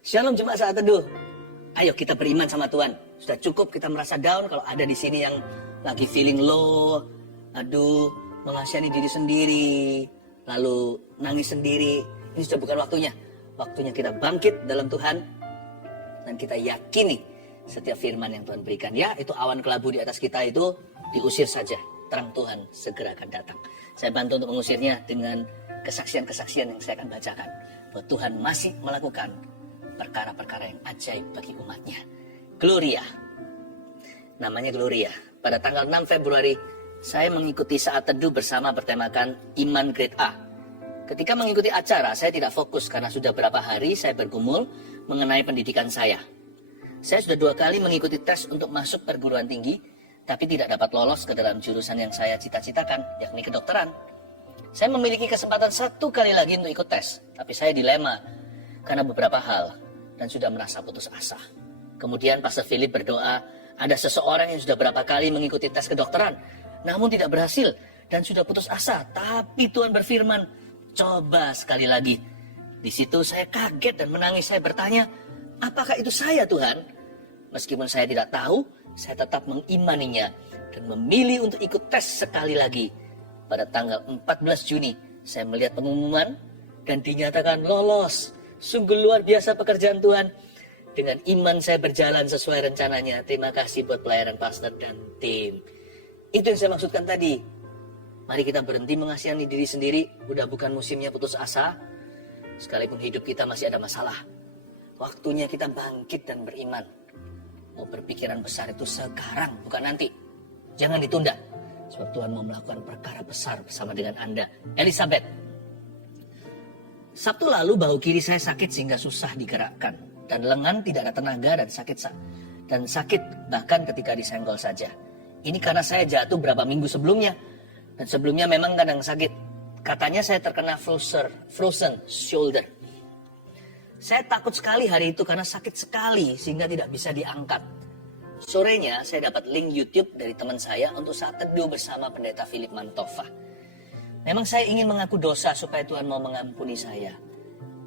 Shalom jemaat saat teduh. Ayo kita beriman sama Tuhan. Sudah cukup kita merasa down kalau ada di sini yang lagi feeling low, aduh, mengasihani diri sendiri, lalu nangis sendiri. Ini sudah bukan waktunya. Waktunya kita bangkit dalam Tuhan dan kita yakini setiap firman yang Tuhan berikan. Ya, itu awan kelabu di atas kita itu diusir saja. Terang Tuhan segera akan datang. Saya bantu untuk mengusirnya dengan kesaksian-kesaksian yang saya akan bacakan. Bahwa Tuhan masih melakukan perkara-perkara yang ajaib bagi umatnya. Gloria. Namanya Gloria. Pada tanggal 6 Februari, saya mengikuti saat teduh bersama bertemakan Iman Grade A. Ketika mengikuti acara, saya tidak fokus karena sudah berapa hari saya bergumul mengenai pendidikan saya. Saya sudah 2 kali mengikuti tes untuk masuk perguruan tinggi, tapi tidak dapat lolos ke dalam jurusan yang saya cita-citakan, yakni kedokteran. Saya memiliki kesempatan 1 kali lagi untuk ikut tes, tapi saya dilema karena beberapa hal dan sudah merasa putus asa. Kemudian Pastor Philip berdoa, ada seseorang yang sudah berapa kali mengikuti tes kedokteran, namun tidak berhasil dan sudah putus asa. Tapi Tuhan berfirman, coba sekali lagi. Di situ saya kaget dan menangis. Saya bertanya, apakah itu saya Tuhan? Meskipun saya tidak tahu, saya tetap mengimaninya dan memilih untuk ikut tes sekali lagi. Pada tanggal 14 Juni, saya melihat pengumuman dan dinyatakan lolos. Sungguh luar biasa pekerjaan Tuhan. Dengan iman saya berjalan sesuai rencananya. Terima kasih buat pelayanan pastor dan tim. Itu yang saya maksudkan tadi. Mari kita berhenti mengasihani diri sendiri. Udah bukan musimnya putus asa. Sekalipun hidup kita masih ada masalah. Waktunya kita bangkit dan beriman. Mau berpikiran besar itu sekarang, bukan nanti. Jangan ditunda. Sebab Tuhan mau melakukan perkara besar bersama dengan Anda. Elizabeth. Sabtu lalu bahu kiri saya sakit sehingga susah digerakkan. Dan lengan tidak ada tenaga dan sakit bahkan ketika disenggol saja. Ini karena saya jatuh berapa minggu sebelumnya. Dan sebelumnya memang kadang sakit. Katanya saya terkena frozen shoulder. Saya takut sekali hari itu karena sakit sekali sehingga tidak bisa diangkat. Sorenya saya dapat link YouTube dari teman saya untuk saat teduh bersama pendeta Philip Mantova. Memang saya ingin mengaku dosa supaya Tuhan mau mengampuni saya.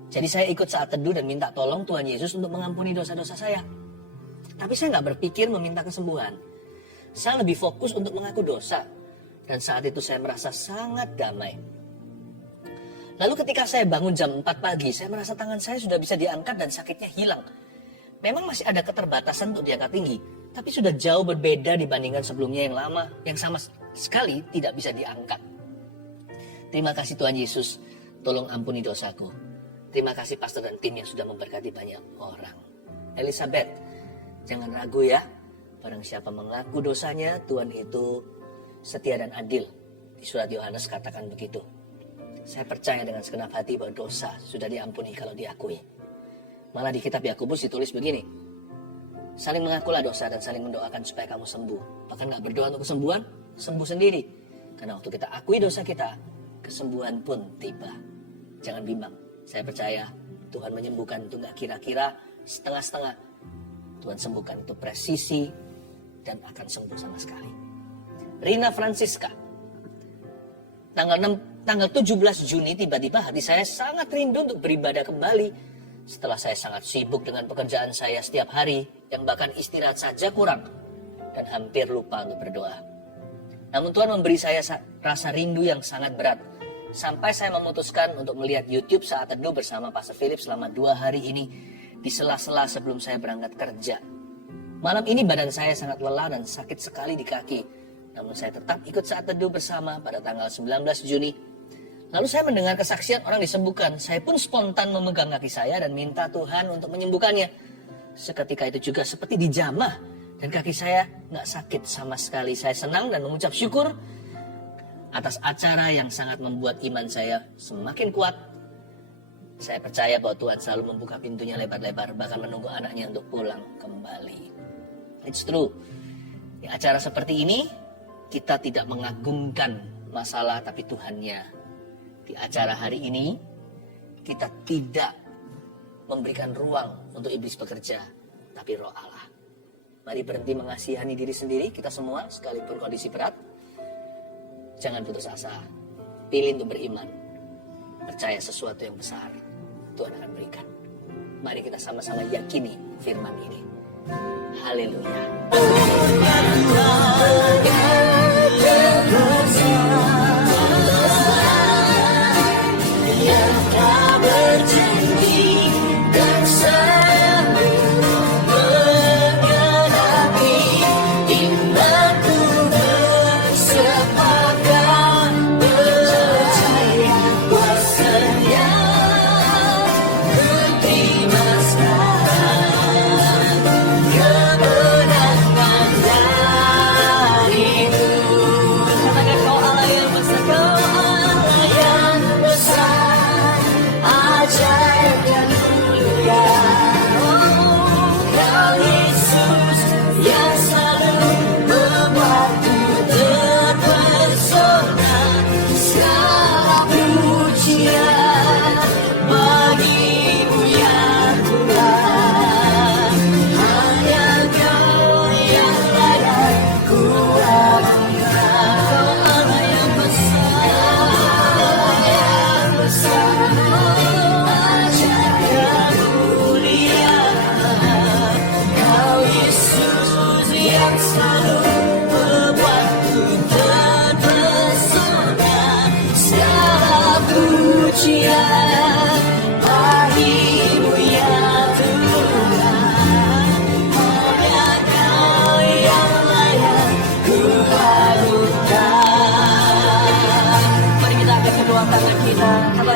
Jadi saya ikut saat teduh dan minta tolong Tuhan Yesus untuk mengampuni dosa-dosa saya. Tapi saya nggak berpikir meminta kesembuhan. Saya lebih fokus untuk mengaku dosa. Dan saat itu saya merasa sangat damai. Lalu ketika saya bangun jam 4 pagi, saya merasa tangan saya sudah bisa diangkat dan sakitnya hilang. Memang masih ada keterbatasan untuk diangkat tinggi. Tapi sudah jauh berbeda dibandingkan sebelumnya yang lama, yang sama sekali tidak bisa diangkat. Terima kasih Tuhan Yesus, tolong ampuni dosaku. Terima kasih pastor dan tim yang sudah memberkati banyak orang. Elizabeth, jangan ragu ya. Barang siapa mengaku dosanya, Tuhan itu setia dan adil. Di surat Yohanes katakan begitu. Saya percaya dengan segenap hati bahwa dosa sudah diampuni kalau diakui. Malah di kitab Yakobus ditulis begini. Saling mengakulah dosa dan saling mendoakan supaya kamu sembuh. Bahkan gak berdoa untuk kesembuhan, sembuh sendiri. Karena waktu kita akui dosa kita, kesembuhan pun tiba. Jangan bimbang. Saya percaya Tuhan menyembuhkan itu gak kira-kira setengah-setengah. Tuhan sembuhkan itu presisi dan akan sembuh sama sekali. Rina Francisca. Tanggal 17 Juni tiba-tiba hati saya sangat rindu untuk beribadah kembali. Setelah saya sangat sibuk dengan pekerjaan saya setiap hari yang bahkan istirahat saja kurang dan hampir lupa untuk berdoa. Namun Tuhan memberi saya rasa rindu yang sangat berat. Sampai saya memutuskan untuk melihat YouTube saat teduh bersama Pastor Philip selama 2 hari ini di sela-sela sebelum saya berangkat kerja. Malam ini badan saya sangat lelah dan sakit sekali di kaki. Namun saya tetap ikut saat teduh bersama pada tanggal 19 Juni. Lalu saya mendengar kesaksian orang disembuhkan. Saya pun spontan memegang kaki saya dan minta Tuhan untuk menyembuhkannya. Seketika itu juga seperti dijamah dan kaki saya nggak sakit sama sekali. Saya senang dan mengucap syukur atas acara yang sangat membuat iman saya semakin kuat. Saya percaya bahwa Tuhan selalu membuka pintunya lebar-lebar, bahkan menunggu anaknya untuk pulang kembali. It's true. Di acara seperti ini, kita tidak mengagungkan masalah, tapi Tuhannya. Di acara hari ini, kita tidak memberikan ruang untuk iblis bekerja, tapi Roh Allah. Mari berhenti mengasihani diri sendiri, kita semua, sekalipun kondisi berat. Jangan putus asa. Pilih untuk beriman. Percaya sesuatu yang besar Tuhan akan berikan. Mari kita sama-sama yakini firman ini. Haleluya.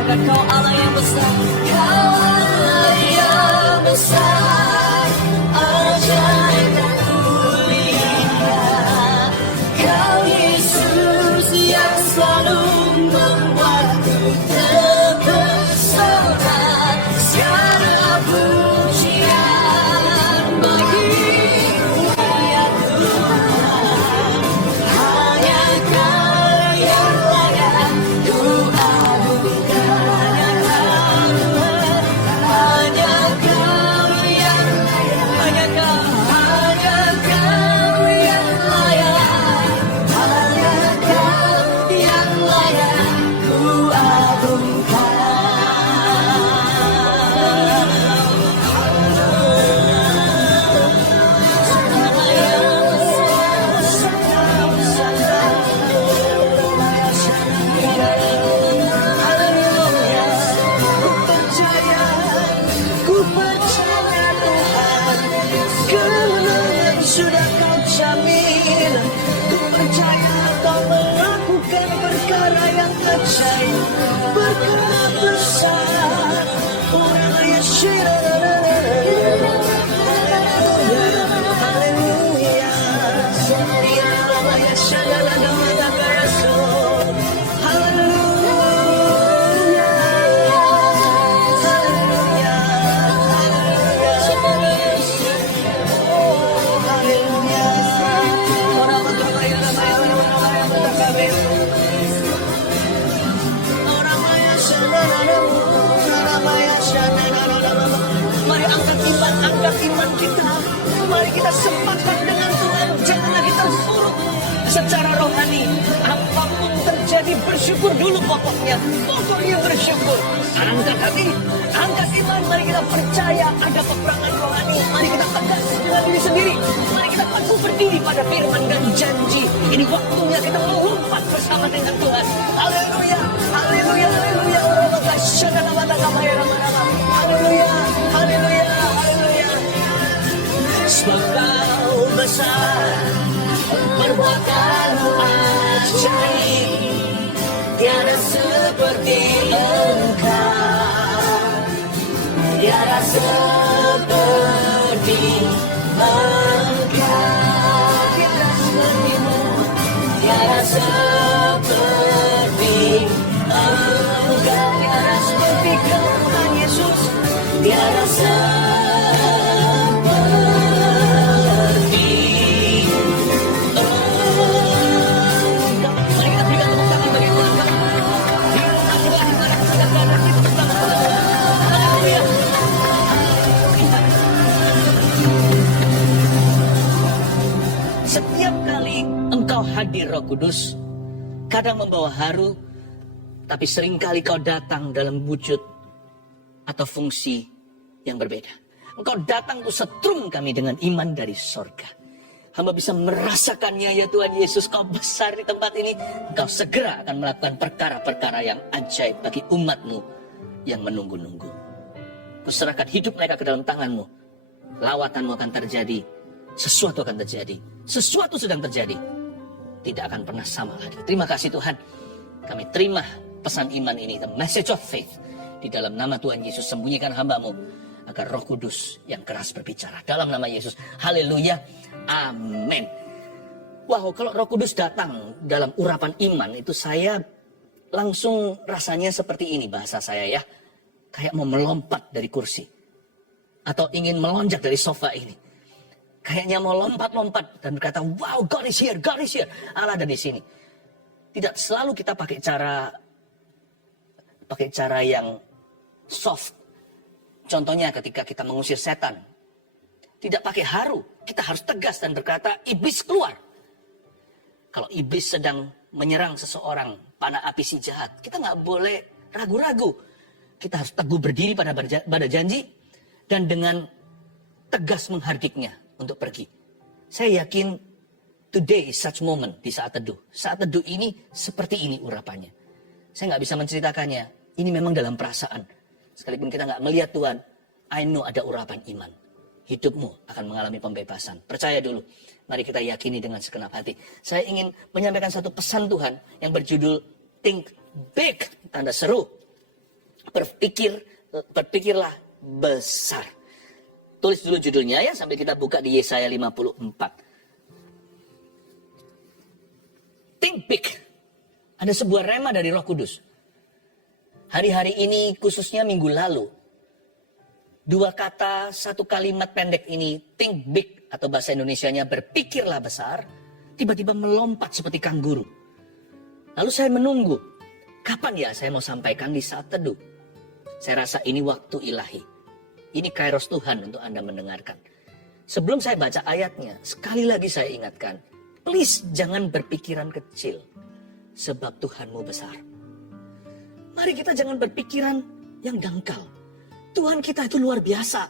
Katakan Kau Allah yang besar, Kau Allah yang besar, ajaib dan mulia. Kau Yesus yang selalu membuatku terpesona. Segala pujian bagimu ya Tuhan, hanya Kau yang layak ku berkah besar. Haleluya, angkat iman kita. Mari kita sepakat dengan Tuhan. Janganlah kita buruk secara rohani. Apapun terjadi, bersyukur dulu pokoknya. Pokoknya bersyukur. Angkat hati, angkat iman. Mari kita percaya ada peperangan rohani. Mari kita tegas dengan diri sendiri. Mari kita teguh berdiri pada firman dan janji. Ini waktunya kita melompat bersama dengan Tuhan. Haleluya, haleluya, haleluya. Haleluya, haleluya, haleluya. Sebab Kau besar, perbuatanmu ajaib, tiada seperti Engkau, tiada seperti Engkau, tiada seperti-Mu, tiada seperti Engkau, tiada seperti Kau Tuhan Yesus, tiada seperti hadir Roh Kudus, kadang membawa haru, tapi seringkali Kau datang dalam wujud atau fungsi yang berbeda. Engkau datang untuk setrum kami dengan iman dari sorga. Hamba bisa merasakannya ya Tuhan Yesus, Kau besar di tempat ini. Engkau segera akan melakukan perkara-perkara yang ajaib bagi umat-Mu yang menunggu-nunggu. Kuserahkan hidup mereka ke dalam tangan-Mu. Lawatan-Mu akan terjadi. Sesuatu akan terjadi. Sesuatu sedang terjadi. Tidak akan pernah sama lagi. Terima kasih Tuhan. Kami terima pesan iman ini, the message of faith. Di dalam nama Tuhan Yesus, sembunyikan hamba-Mu agar Roh Kudus yang keras berbicara. Dalam nama Yesus. Haleluya. Amin. Wow, kalau Roh Kudus datang dalam urapan iman, itu saya langsung rasanya seperti ini bahasa saya ya. Kayak mau melompat dari kursi. Atau ingin melonjak dari sofa ini. Kayaknya mau lompat-lompat dan berkata, wow, God is here, God is here. Allah ada di sini. Tidak selalu kita pakai cara yang soft. Contohnya ketika kita mengusir setan. Tidak pakai haru. Kita harus tegas dan berkata, iblis keluar. Kalau iblis sedang menyerang seseorang, panah api si jahat, kita nggak boleh ragu-ragu. Kita harus teguh berdiri pada janji dan dengan tegas menghardiknya untuk pergi. Saya yakin today is such moment di saat teduh. Saat teduh ini seperti ini urapannya. Saya nggak bisa menceritakannya. Ini memang dalam perasaan. Sekalipun kita nggak melihat Tuhan, I know ada urapan iman. Hidupmu akan mengalami pembebasan. Percaya dulu. Mari kita yakini dengan segenap hati. Saya ingin menyampaikan satu pesan Tuhan yang berjudul Think Big. Tanda seru. Berpikirlah besar. Tulis dulu judulnya ya sambil kita buka di Yesaya 54. Think big. Ada sebuah rema dari Roh Kudus. Hari-hari ini khususnya minggu lalu. Dua kata, satu kalimat pendek ini, think big atau bahasa Indonesianya berpikirlah besar, tiba-tiba melompat seperti kangguru. Lalu saya menunggu, kapan ya saya mau sampaikan di saat teduh? Saya rasa ini waktu ilahi. Ini kairos Tuhan untuk Anda mendengarkan. Sebelum saya baca ayatnya, sekali lagi saya ingatkan, please jangan berpikiran kecil, sebab Tuhanmu besar. Mari kita jangan berpikiran yang dangkal. Tuhan kita itu luar biasa.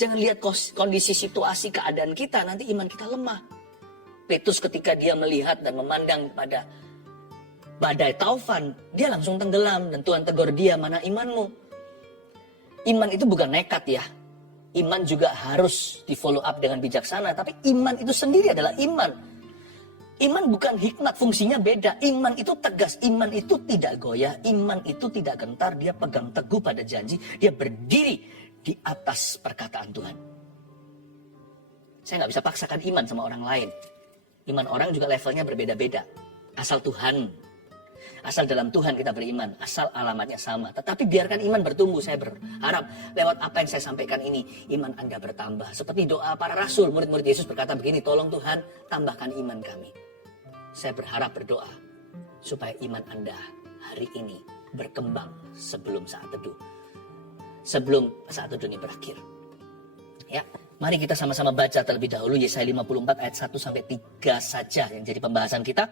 Jangan lihat kondisi situasi keadaan kita, nanti iman kita lemah. Petrus ketika dia melihat dan memandang pada badai taufan, dia langsung tenggelam dan Tuhan tegur dia, mana imanmu? Iman itu bukan nekat ya. Iman juga harus di follow up dengan bijaksana, tapi iman itu sendiri adalah iman. Iman bukan hikmat, fungsinya beda. Iman itu tegas, iman itu tidak goyah, iman itu tidak gentar. Dia pegang teguh pada janji, dia berdiri di atas perkataan Tuhan. Saya nggak bisa paksakan iman sama orang lain. Iman orang juga levelnya berbeda-beda. Asal Tuhan, asal dalam Tuhan kita beriman, asal alamatnya sama. Tetapi biarkan iman bertumbuh. Saya berharap lewat apa yang saya sampaikan ini, iman Anda bertambah. Seperti doa para rasul, murid-murid Yesus berkata begini, tolong Tuhan tambahkan iman kami. Saya berharap berdoa supaya iman Anda hari ini berkembang sebelum saat teduh. Sebelum saat teduh ini berakhir. Ya, mari kita sama-sama baca terlebih dahulu Yesaya 54 ayat 1 sampai 3 saja yang jadi pembahasan kita.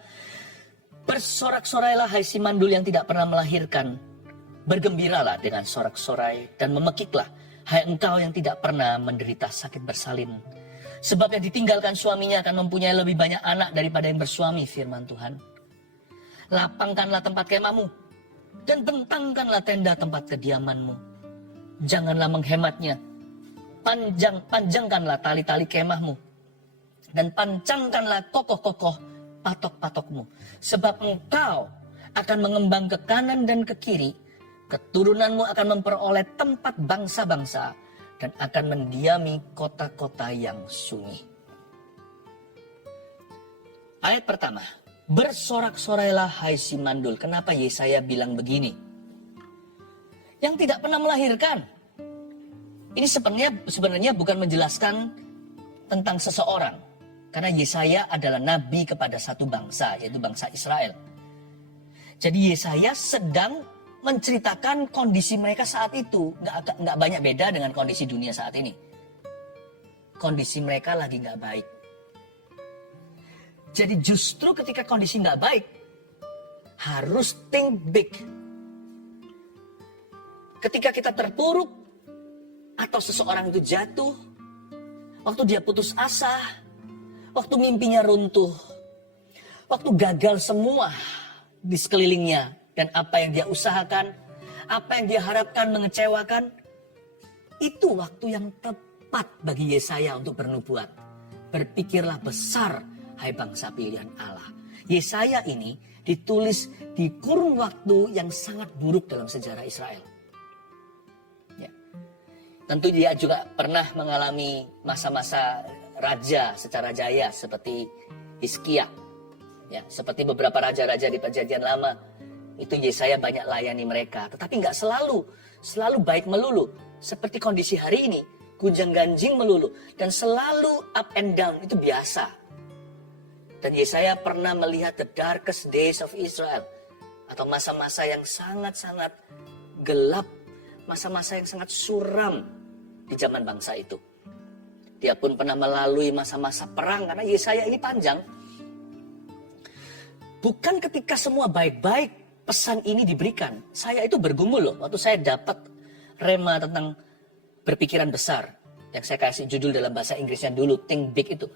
Bersorak-sorailah hai si mandul yang tidak pernah melahirkan. Bergembiralah dengan sorak-sorai dan memekiklah hai engkau yang tidak pernah menderita sakit bersalin. Sebab yang ditinggalkan suaminya akan mempunyai lebih banyak anak daripada yang bersuami, firman Tuhan. Lapangkanlah tempat kemahmu dan bentangkanlah tenda tempat kediamanmu. Janganlah menghematnya. Panjangkanlah tali-tali kemahmu dan pancangkanlah kokoh-kokoh patok-patokmu. Sebab engkau akan mengembang ke kanan dan ke kiri. Keturunanmu akan memperoleh tempat bangsa-bangsa dan akan mendiami kota-kota yang sunyi. Ayat pertama, bersorak-sorailah hai si mandul. Kenapa Yesaya bilang begini? Yang tidak pernah melahirkan. Ini sebenarnya bukan menjelaskan tentang seseorang. Karena Yesaya adalah nabi kepada satu bangsa, yaitu bangsa Israel. Jadi Yesaya sedang menceritakan kondisi mereka saat itu. Nggak banyak beda dengan kondisi dunia saat ini. Kondisi mereka lagi nggak baik. Jadi justru ketika kondisi nggak baik, harus think big. Ketika kita terpuruk, atau seseorang itu jatuh, waktu dia putus asa, waktu mimpinya runtuh, waktu gagal semua di sekelilingnya, dan apa yang dia usahakan, apa yang dia harapkan mengecewakan, itu waktu yang tepat bagi Yesaya untuk bernubuat. Berpikirlah besar, hai bangsa pilihan Allah. Yesaya ini ditulis di kurun waktu yang sangat buruk dalam sejarah Israel. Ya. Tentu dia juga pernah mengalami masa-masa raja secara jaya seperti Hizkia. Ya, seperti beberapa raja-raja di Perjanjian Lama, itu Yesaya banyak layani mereka. Tetapi nggak selalu baik melulu. Seperti kondisi hari ini, gunjang-ganjing melulu. Dan selalu up and down, itu biasa. Dan Yesaya pernah melihat the darkest days of Israel. Atau masa-masa yang sangat-sangat gelap. Masa-masa yang sangat suram di zaman bangsa itu. Dia pun pernah melalui masa-masa perang. Karena Yesaya ini panjang. Bukan ketika semua baik-baik pesan ini diberikan. Saya itu bergumul loh. Waktu saya dapat rema tentang berpikiran besar. Yang saya kasih judul dalam bahasa Inggrisnya dulu, Think Big itu.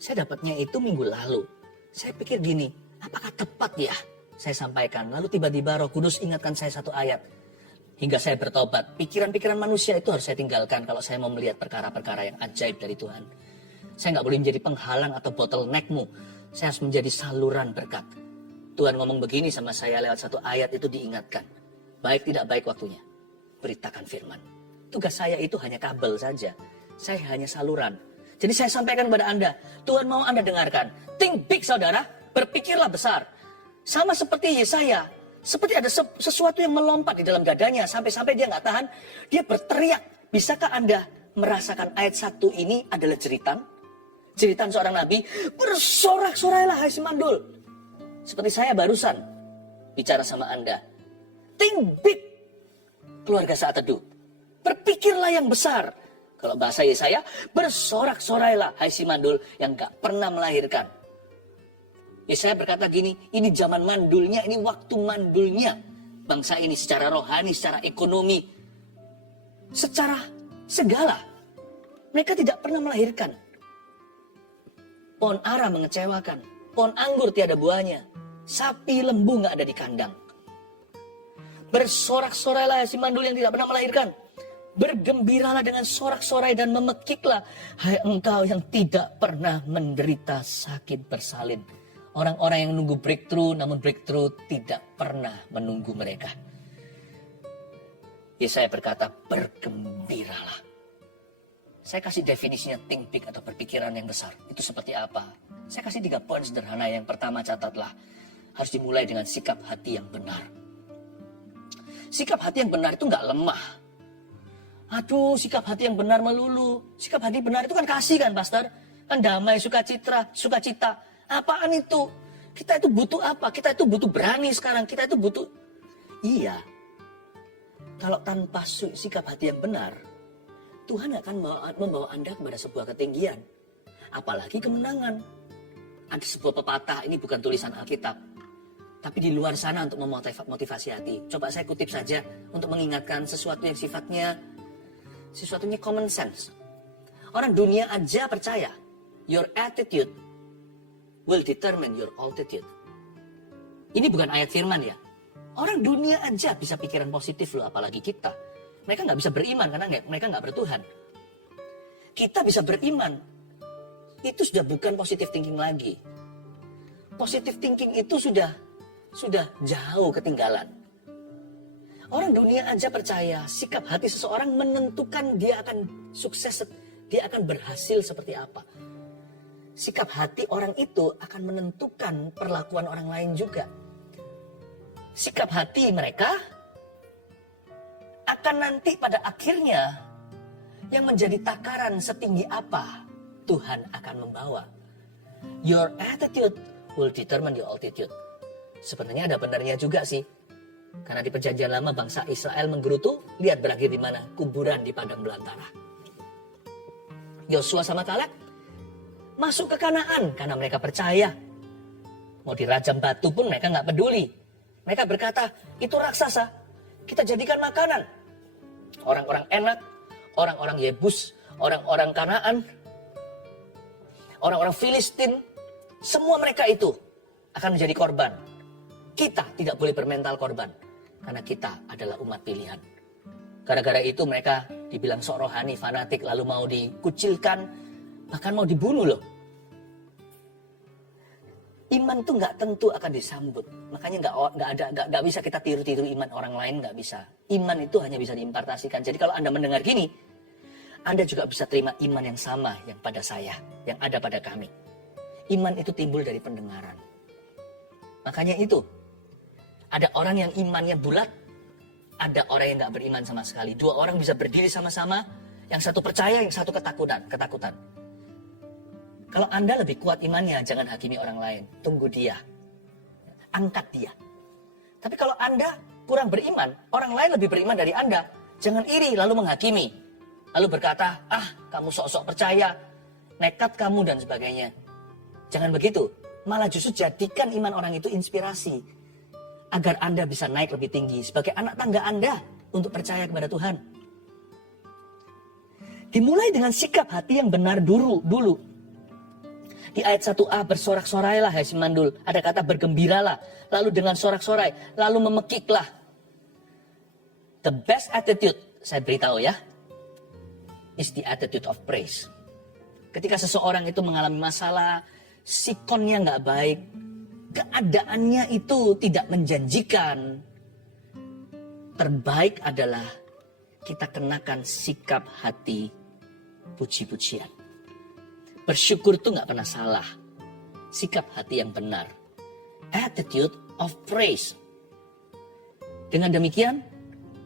Saya dapatnya itu minggu lalu. Saya pikir gini, apakah tepat ya saya sampaikan? Lalu tiba-tiba Roh Kudus ingatkan saya satu ayat. Hingga saya bertobat. Pikiran-pikiran manusia itu harus saya tinggalkan kalau saya mau melihat perkara-perkara yang ajaib dari Tuhan. Saya nggak boleh menjadi penghalang atau bottleneckmu. Saya harus menjadi saluran berkat. Tuhan ngomong begini sama saya lewat satu ayat itu diingatkan. Baik tidak baik waktunya. Beritakan firman. Tugas saya itu hanya kabel saja. Saya hanya saluran. Jadi saya sampaikan kepada Anda, Tuhan mau Anda dengarkan. Think big saudara, berpikirlah besar. Sama seperti Yesaya, seperti ada sesuatu yang melompat di dalam dadanya. Sampai-sampai dia nggak tahan, dia berteriak. Bisakah Anda merasakan ayat 1 ini adalah jeritan? Jeritan seorang nabi, bersorak-sorailah hai si mandul. Seperti saya barusan bicara sama Anda. Think big, keluarga saat teduh. Berpikirlah yang besar. Kalau bahasa Yesaya, bersorak-sorailah hai si mandul yang gak pernah melahirkan. Yesaya berkata gini, ini zaman mandulnya, ini waktu mandulnya. Bangsa ini secara rohani, secara ekonomi, secara segala. Mereka tidak pernah melahirkan. Pohon ara mengecewakan, pohon anggur tiada buahnya, sapi lembu gak ada di kandang. Bersorak-sorailah hai si mandul yang tidak pernah melahirkan. Bergembiralah dengan sorak-sorai dan memekiklah, hai engkau yang tidak pernah menderita sakit bersalin. Orang-orang yang menunggu breakthrough, namun breakthrough tidak pernah menunggu mereka. Yesaya berkata, bergembiralah. Saya kasih definisinya think big atau berpikiran yang besar. Itu seperti apa? Saya kasih 3 poin sederhana. Yang pertama catatlah, harus dimulai dengan sikap hati yang benar. Sikap hati yang benar itu nggak lemah. Aduh, sikap hati yang benar melulu. Sikap hati benar itu kan kasih kan, Pastor? Kan damai, sukacita. Apaan itu? Kita itu butuh apa? Kita itu butuh berani sekarang. Kita itu butuh... Iya. Kalau tanpa sikap hati yang benar, Tuhan akan membawa Anda kepada sebuah ketinggian. Apalagi kemenangan. Ada sebuah pepatah, ini bukan tulisan Alkitab. Tapi di luar sana untuk memotivasi hati. Coba saya kutip saja untuk mengingatkan sesuatu yang sifatnya common sense. Orang dunia aja percaya your attitude will determine your altitude. Ini bukan ayat firman ya. Orang dunia aja bisa pikiran positif loh, apalagi kita. Mereka nggak bisa beriman karena mereka nggak bertuhan. Kita bisa beriman. Itu sudah bukan positive thinking lagi. Positive thinking itu sudah jauh ketinggalan. Orang dunia aja percaya sikap hati seseorang menentukan dia akan sukses, dia akan berhasil seperti apa. Sikap hati orang itu akan menentukan perlakuan orang lain juga. Sikap hati mereka akan nanti pada akhirnya yang menjadi takaran setinggi apa Tuhan akan membawa. Your attitude will determine your altitude. Sebenarnya ada benarnya juga sih. Karena di Perjanjian Lama bangsa Israel menggerutu, lihat berakhir di mana? Kuburan di padang belantara. Yosua sama Kaleb masuk ke Kanaan karena mereka percaya. Mau dirajam batu pun mereka nggak peduli. Mereka berkata, itu raksasa, kita jadikan makanan. Orang-orang enak, orang-orang Yebus, orang-orang Kanaan, orang-orang Filistin, semua mereka itu akan menjadi korban. Kita tidak boleh bermental korban, karena kita adalah umat pilihan. Gara-gara itu mereka dibilang sok rohani, fanatik, lalu mau dikucilkan, bahkan mau dibunuh loh. Iman tuh nggak tentu akan disambut. Makanya nggak bisa kita tiru-tiru iman orang lain, nggak bisa. Iman itu hanya bisa diimpartasikan. Jadi kalau Anda mendengar gini, Anda juga bisa terima iman yang sama yang pada saya, yang ada pada kami. Iman itu timbul dari pendengaran. Makanya itu, ada orang yang imannya bulat, ada orang yang nggak beriman sama sekali. Dua orang bisa berdiri sama-sama, yang satu percaya, yang satu ketakutan. Kalau Anda lebih kuat imannya, jangan hakimi orang lain. Tunggu dia. Angkat dia. Tapi kalau Anda kurang beriman, orang lain lebih beriman dari Anda. Jangan iri lalu menghakimi. Lalu berkata, kamu sok-sok percaya, nekat kamu dan sebagainya. Jangan begitu. Malah justru jadikan iman orang itu inspirasi. Agar Anda bisa naik lebih tinggi sebagai anak tangga Anda untuk percaya kepada Tuhan. Dimulai dengan sikap hati yang benar dulu. Di ayat 1a, bersorak-sorailah hai semandul. Ada kata bergembiralah. Lalu dengan sorak-sorai. Lalu memekiklah. The best attitude, saya beritahu ya, is the attitude of praise. Ketika seseorang itu mengalami masalah, sikonnya nggak baik, keadaannya itu tidak menjanjikan, terbaik adalah kita kenakan sikap hati puji-pujian. Bersyukur itu nggak pernah salah. Sikap hati yang benar. Attitude of praise. Dengan demikian,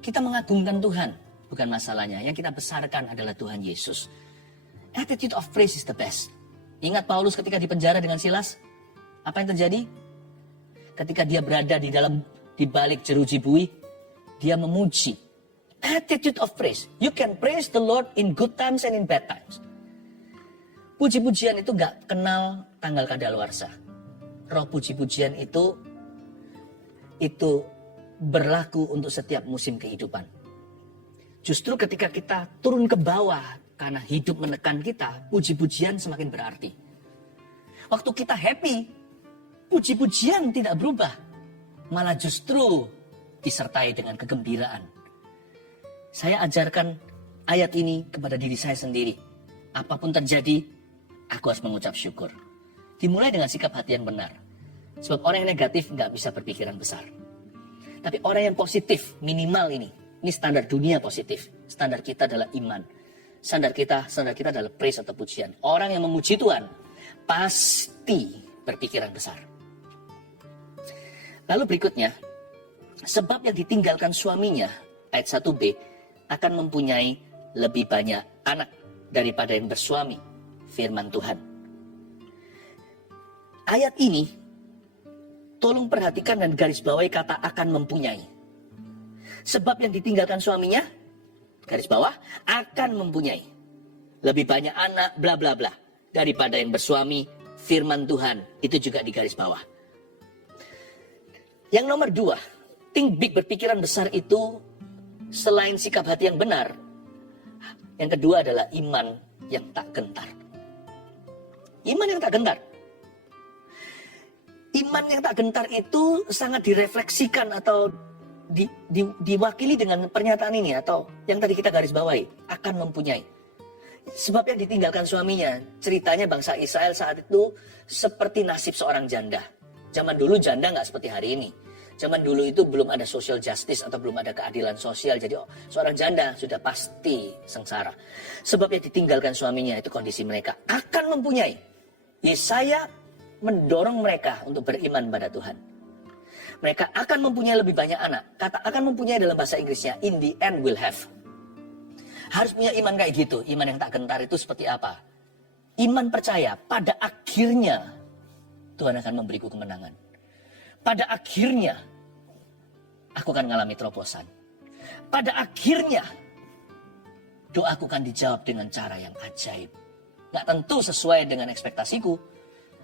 kita mengagungkan Tuhan. Bukan masalahnya. Yang kita besarkan adalah Tuhan Yesus. Attitude of praise is the best. Ingat Paulus ketika di penjara dengan Silas? Apa yang terjadi? Ketika dia berada di balik jeruji bui, dia memuji. Attitude of praise. You can praise the Lord in good times and in bad times. Puji-pujian itu gak kenal tanggal kadaluarsa. Roh puji-pujian itu berlaku untuk setiap musim kehidupan. Justru ketika kita turun ke bawah karena hidup menekan kita, puji-pujian semakin berarti. Waktu kita happy, puji-pujian tidak berubah. Malah justru disertai dengan kegembiraan. Saya ajarkan ayat ini kepada diri saya sendiri. Apapun terjadi, aku harus mengucap syukur. Dimulai dengan sikap hati yang benar. Sebab orang yang negatif nggak bisa berpikiran besar. Tapi orang yang positif, minimal ini standar dunia positif. Standar kita adalah iman. Standar kita adalah praise atau pujian. Orang yang memuji Tuhan pasti berpikiran besar. Lalu berikutnya, sebab yang ditinggalkan suaminya, ayat 1b, akan mempunyai lebih banyak anak daripada yang bersuami. Firman Tuhan. Ayat ini, tolong perhatikan dan garis bawahi kata akan mempunyai. Sebab yang ditinggalkan suaminya, garis bawah, akan mempunyai lebih banyak anak, bla bla bla, daripada yang bersuami. Firman Tuhan, itu juga di garis bawah. Yang nomor 2, think big, berpikiran besar itu selain sikap hati yang benar, yang kedua adalah iman yang tak gentar. Iman yang tak gentar. Iman yang tak gentar itu sangat direfleksikan atau diwakili dengan pernyataan ini atau yang tadi kita garis bawahi, akan mempunyai. Sebab yang ditinggalkan suaminya, ceritanya bangsa Israel saat itu seperti nasib seorang janda. Zaman dulu janda nggak seperti hari ini. Zaman dulu itu belum ada social justice atau belum ada keadilan sosial. Jadi seorang janda sudah pasti sengsara. Sebab yang ditinggalkan suaminya itu kondisi mereka akan mempunyai. Yesaya mendorong mereka untuk beriman pada Tuhan. Mereka akan mempunyai lebih banyak anak. Kata akan mempunyai dalam bahasa Inggrisnya, in the end will have. Harus punya iman kayak gitu. Iman yang tak gentar itu seperti apa? Iman percaya pada akhirnya Tuhan akan memberiku kemenangan. Pada akhirnya aku akan mengalami terobosan. Pada akhirnya doaku akan dijawab dengan cara yang ajaib. Gak tentu sesuai dengan ekspektasiku.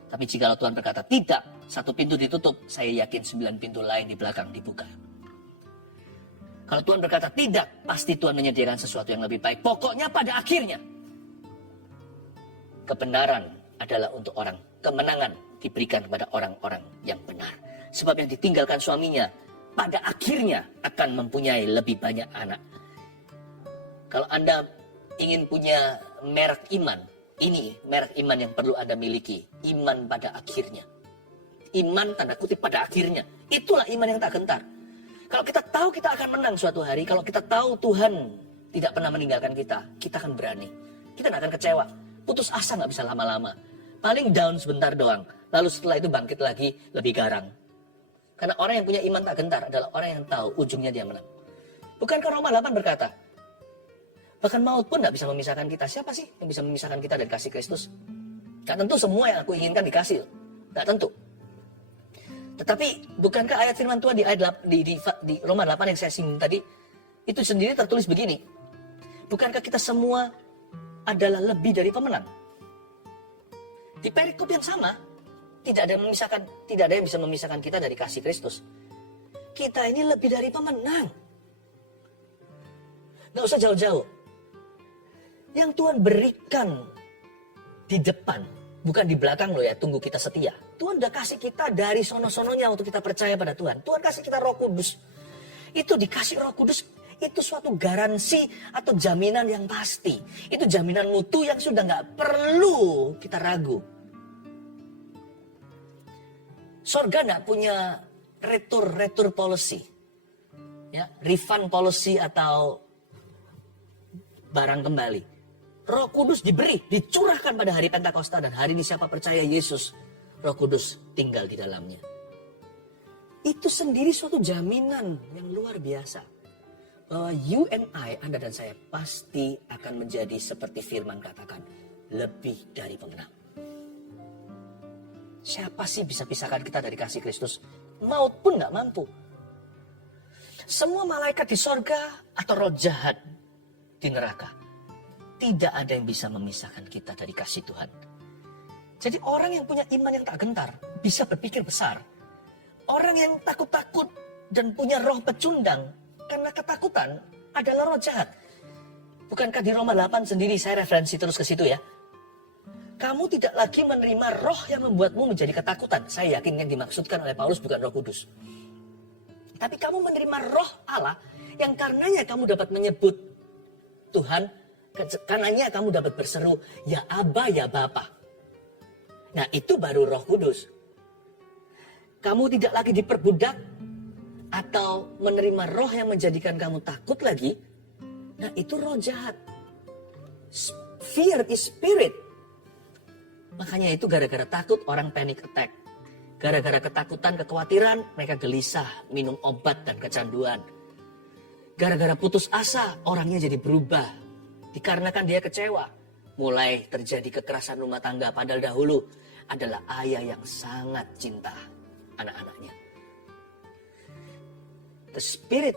Tapi jika Tuhan berkata tidak, satu pintu ditutup, saya yakin 9 pintu lain di belakang dibuka. Kalau Tuhan berkata tidak, pasti Tuhan menyediakan sesuatu yang lebih baik. Pokoknya pada akhirnya, kebenaran adalah untuk orang. Kemenangan diberikan kepada orang-orang yang benar. Sebab yang ditinggalkan suaminya, pada akhirnya akan mempunyai lebih banyak anak. Kalau Anda ingin punya merek iman, ini merek iman yang perlu Anda miliki. Iman pada akhirnya. Iman tanda kutip pada akhirnya. Itulah iman yang tak gentar. Kalau kita tahu kita akan menang suatu hari, kalau kita tahu Tuhan tidak pernah meninggalkan kita akan berani. Kita tidak akan kecewa. Putus asa nggak bisa lama-lama. Paling down sebentar doang. Lalu setelah itu bangkit lagi lebih garang. Karena orang yang punya iman tak gentar adalah orang yang tahu ujungnya dia menang. Bukankah Roma 8 berkata, bahkan maut pun tidak bisa memisahkan kita. Siapa sih yang bisa memisahkan kita dari kasih Kristus? Tidak tentu semua yang aku inginkan dikasih. Tidak tentu. Tetapi bukankah ayat firman Tuhan di Roma 8 yang saya singgung tadi, itu sendiri tertulis begini. Bukankah kita semua adalah lebih dari pemenang? Di perikop yang sama, tidak ada yang bisa memisahkan kita dari kasih Kristus. Kita ini lebih dari pemenang. Nggak usah jauh-jauh. Yang Tuhan berikan di depan, bukan di belakang loh ya, tunggu kita setia. Tuhan udah kasih kita dari sono-sononya untuk kita percaya pada Tuhan. Tuhan kasih kita Roh Kudus. Itu dikasih Roh Kudus, itu suatu garansi atau jaminan yang pasti. Itu jaminan mutu yang sudah nggak perlu kita ragu. Sorga nggak punya retur policy, ya, refund policy atau barang kembali. Roh Kudus diberi, dicurahkan pada hari Pentakosta, dan hari ini siapa percaya Yesus, Roh Kudus tinggal di dalamnya. Itu sendiri suatu jaminan yang luar biasa. Bahwa you and I, Anda dan saya, pasti akan menjadi seperti firman katakan, lebih dari pemenang. Siapa sih bisa pisahkan kita dari kasih Kristus? Maut pun gak mampu. Semua malaikat di sorga atau roh jahat di neraka, tidak ada yang bisa memisahkan kita dari kasih Tuhan. Jadi orang yang punya iman yang tak gentar bisa berpikir besar. Orang yang takut-takut dan punya roh pecundang karena ketakutan adalah roh jahat. Bukankah di Roma 8 sendiri, saya referensi terus ke situ ya. Kamu tidak lagi menerima roh yang membuatmu menjadi ketakutan. Saya yakin yang dimaksudkan oleh Paulus bukan Roh Kudus. Tapi kamu menerima roh Allah yang karenanya kamu dapat menyebut Tuhan, karenanya kamu dapat berseru, ya Aba, ya Bapa. Nah, itu baru Roh Kudus. Kamu tidak lagi diperbudak atau menerima roh yang menjadikan kamu takut lagi. Nah, itu roh jahat. Fear is spirit. Makanya itu gara-gara takut orang panic attack. Gara-gara ketakutan, kekhawatiran, mereka gelisah, minum obat dan kecanduan. Gara-gara putus asa, orangnya jadi berubah. Dikarenakan dia kecewa. Mulai terjadi kekerasan rumah tangga, padahal dahulu adalah ayah yang sangat cinta anak-anaknya. The spirit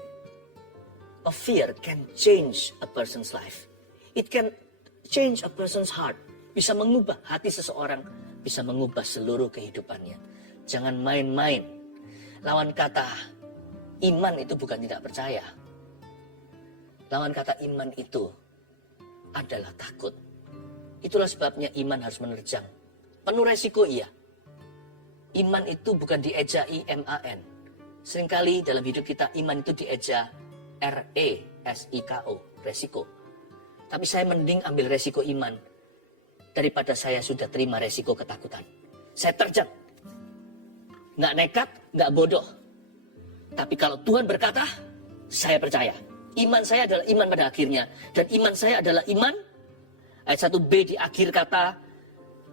of fear can change a person's life. It can change a person's heart. Bisa mengubah hati seseorang, bisa mengubah seluruh kehidupannya. Jangan main-main. Lawan kata iman itu bukan tidak percaya. Lawan kata iman itu adalah takut. Itulah sebabnya iman harus menerjang. Penuh resiko iya. Iman itu bukan dieja IMAN. Seringkali dalam hidup kita iman itu dieja RESIKO, resiko. Tapi saya mending ambil resiko iman daripada saya sudah terima resiko ketakutan. Saya terjang. Nggak nekat, nggak bodoh. Tapi kalau Tuhan berkata, saya percaya. Iman saya adalah iman pada akhirnya. Dan iman saya adalah iman, ayat 1b di akhir kata,